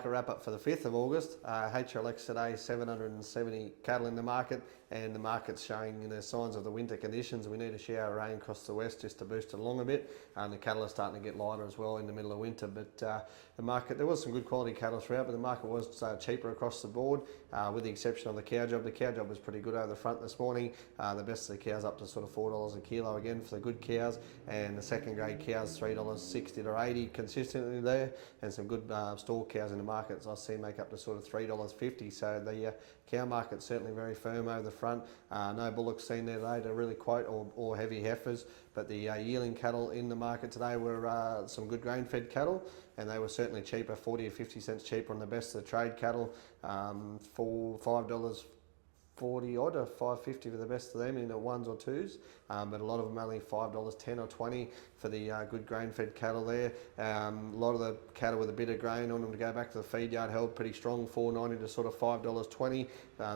market wrap up for the 5th of August. HLX today, 770 cattle in the market, and the market's showing signs of the winter conditions. We need a shower of rain across the west just to boost it along a bit, and the cattle are starting to get lighter as well in the middle of winter. But the market, there was some good quality cattle throughout, but the market was cheaper across the board, with the exception of the cow job. The cow job was pretty good over the front this morning. The best of the cows up to sort of $4 a kilo again for the good cows, and the second grade cows $3.60 to $3.80 consistently there, and some good store cows in the markets I see make up to sort of $3.50. So the cow market's certainly very firm over the front. No bullocks seen there today to really quote, or heavy heifers, but the yearling cattle in the market today were some good grain fed cattle, and they were certainly cheaper, 40 or 50 cents cheaper on the best of the trade cattle, for $5.40 odd or $5.50 for the best of them in the ones or twos, but a lot of them only $5.10 or $20 for the good grain-fed cattle there. A lot of the cattle with a bit of grain on them to go back to the feed yard held pretty strong, $4.90 to sort of $5.20.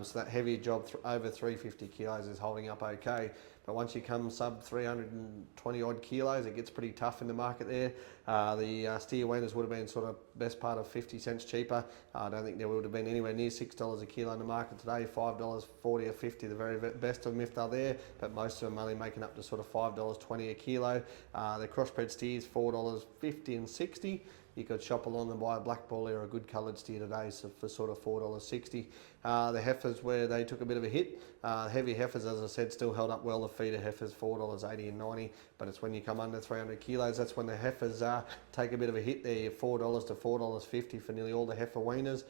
So that heavy job over 350 kilos is holding up okay. But once you come sub 320 odd kilos, it gets pretty tough in the market there. The steer weaners would have been sort of best part of 50 cents cheaper. I don't think there would have been anywhere near $6 a kilo in the market today. $5.40 or $5.50, the very best of them if they're there, but most of them only making up to sort of $5.20 a kilo. The crossbred steers $4.50 and $60. You could shop along and buy a black ballie or a good coloured steer today, so for sort of $4.60. The heifers, where they took a bit of a hit. Heavy heifers, as I said, still held up well. The feeder heifers $4.80 and $90, but it's when you come under 300 kilos, that's when the heifers take a bit of a hit there. $4 to $4.50 for nearly all the heifer weaners,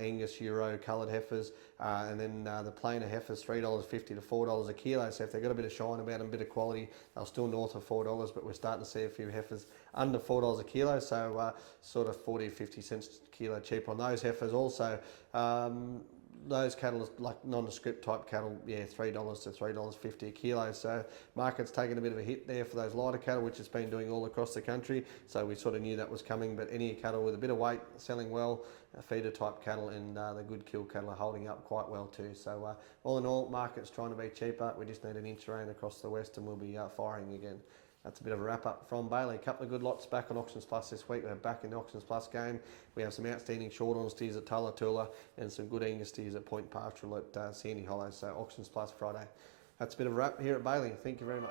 Angus, Euro, coloured heifers, and then the plainer heifers $3.50 to $4 a kilo. So if they've got a bit of shine about them, a bit of quality, they're still north of $4, but we're starting to see a few heifers under $4 a kilo, so sort of 40 or 50 cents a kilo cheaper on those heifers. Also, those cattle, like nondescript type cattle, yeah, $3 to $3.50 a kilo. So market's taken a bit of a hit there for those lighter cattle, which has been doing all across the country. So we sort of knew that was coming, but any cattle with a bit of weight selling well, feeder type cattle and the good kill cattle are holding up quite well too. So all in all, market's trying to be cheaper. We just need an inch of rain across the west and we'll be firing again. That's a bit of a wrap up from Bailey. A couple of good lots back on Auctions Plus this week. We're back in the Auctions Plus game. We have some outstanding short-horn steers at Tulla and some good Angus steers at Point Pastoral at Sandy Hollow. So Auctions Plus Friday. That's a bit of a wrap here at Bailey. Thank you very much.